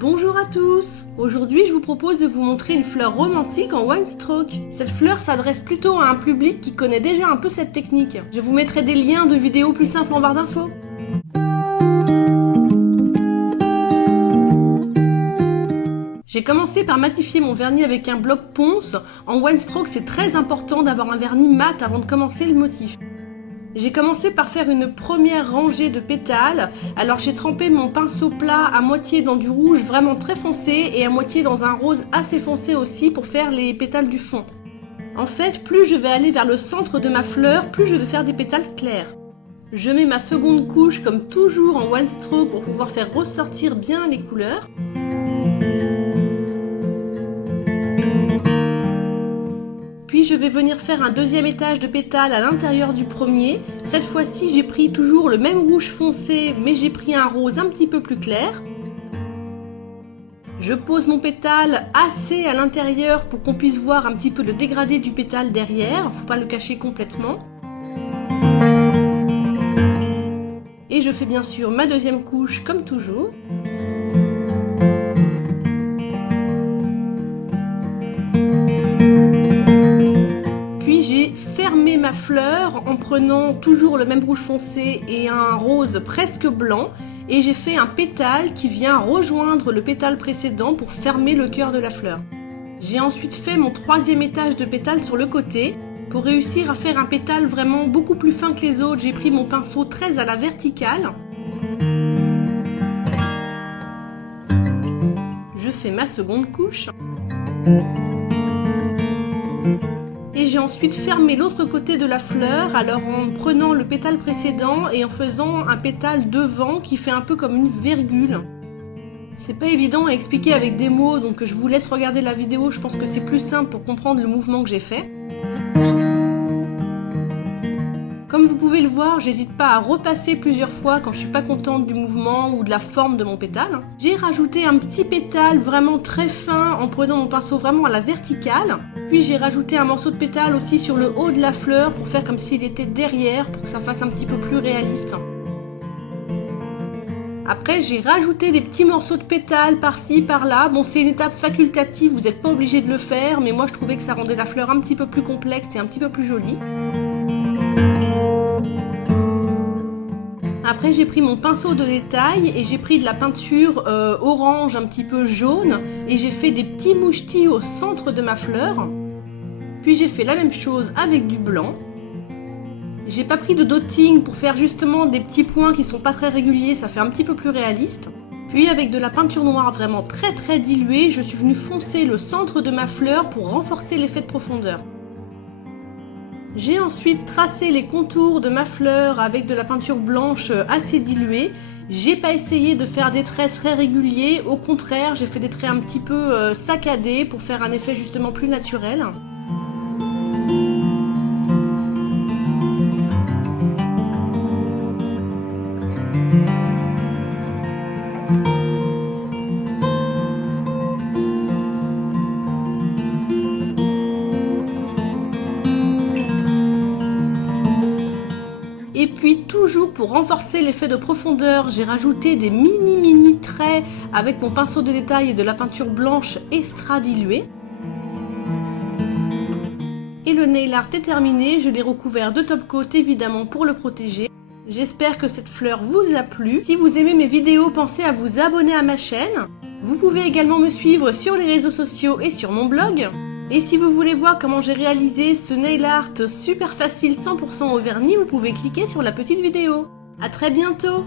Bonjour à tous! Aujourd'hui, je vous propose de vous montrer une fleur romantique en one stroke. Cette fleur s'adresse plutôt à un public qui connaît déjà un peu cette technique. Je vous mettrai des liens de vidéos plus simples en barre d'infos. J'ai commencé par matifier mon vernis avec un bloc ponce. En one stroke, c'est très important d'avoir un vernis mat avant de commencer le motif. J'ai commencé par faire une première rangée de pétales. Alors j'ai trempé mon pinceau plat à moitié dans du rouge vraiment très foncé et à moitié dans un rose assez foncé aussi pour faire les pétales du fond. En fait, plus je vais aller vers le centre de ma fleur, plus je vais faire des pétales clairs. Je mets ma seconde couche comme toujours en one stroke pour pouvoir faire ressortir bien les couleurs. Puis je vais venir faire un deuxième étage de pétales à l'intérieur du premier. Cette fois-ci, j'ai pris toujours le même rouge foncé, mais j'ai pris un rose un petit peu plus clair. Je pose mon pétale assez à l'intérieur pour qu'on puisse voir un petit peu le dégradé du pétale derrière. Faut pas le cacher complètement. Et je fais bien sûr ma deuxième couche comme toujours. Ma fleur en prenant toujours le même rouge foncé et un rose presque blanc, et j'ai fait un pétale qui vient rejoindre le pétale précédent pour fermer le cœur de la fleur. J'ai ensuite fait mon troisième étage de pétale sur le côté. Pour réussir à faire un pétale vraiment beaucoup plus fin que les autres, j'ai pris mon pinceau très à la verticale. Je fais ma seconde couche. Et j'ai ensuite fermé l'autre côté de la fleur, alors en prenant le pétale précédent et en faisant un pétale devant qui fait un peu comme une virgule. C'est pas évident à expliquer avec des mots, donc je vous laisse regarder la vidéo, je pense que c'est plus simple pour comprendre le mouvement que j'ai fait. Comme vous pouvez le voir, j'hésite pas à repasser plusieurs fois quand je suis pas contente du mouvement ou de la forme de mon pétale. J'ai rajouté un petit pétale vraiment très fin en prenant mon pinceau vraiment à la verticale. Puis j'ai rajouté un morceau de pétale aussi sur le haut de la fleur pour faire comme s'il était derrière, pour que ça fasse un petit peu plus réaliste. Après, j'ai rajouté des petits morceaux de pétale par-ci, par-là. Bon, c'est une étape facultative, vous n'êtes pas obligé de le faire, mais moi je trouvais que ça rendait la fleur un petit peu plus complexe et un petit peu plus jolie. Après, j'ai pris mon pinceau de détail et j'ai pris de la peinture orange un petit peu jaune et j'ai fait des petits mouchetis au centre de ma fleur. Puis j'ai fait la même chose avec du blanc. J'ai pas pris de dotting pour faire justement des petits points qui sont pas très réguliers, ça fait un petit peu plus réaliste. Puis avec de la peinture noire vraiment très diluée, je suis venue foncer le centre de ma fleur pour renforcer l'effet de profondeur. J'ai ensuite tracé les contours de ma fleur avec de la peinture blanche assez diluée. J'ai pas essayé de faire des traits très réguliers, au contraire, j'ai fait des traits un petit peu saccadés pour faire un effet justement plus naturel. Et puis toujours pour renforcer l'effet de profondeur, j'ai rajouté des mini traits avec mon pinceau de détail et de la peinture blanche extra diluée. Et le nail art est terminé, je l'ai recouvert de top coat évidemment pour le protéger. J'espère que cette fleur vous a plu. Si vous aimez mes vidéos, pensez à vous abonner à ma chaîne. Vous pouvez également me suivre sur les réseaux sociaux et sur mon blog. Et si vous voulez voir comment j'ai réalisé ce nail art super facile 100% au vernis, vous pouvez cliquer sur la petite vidéo. À très bientôt!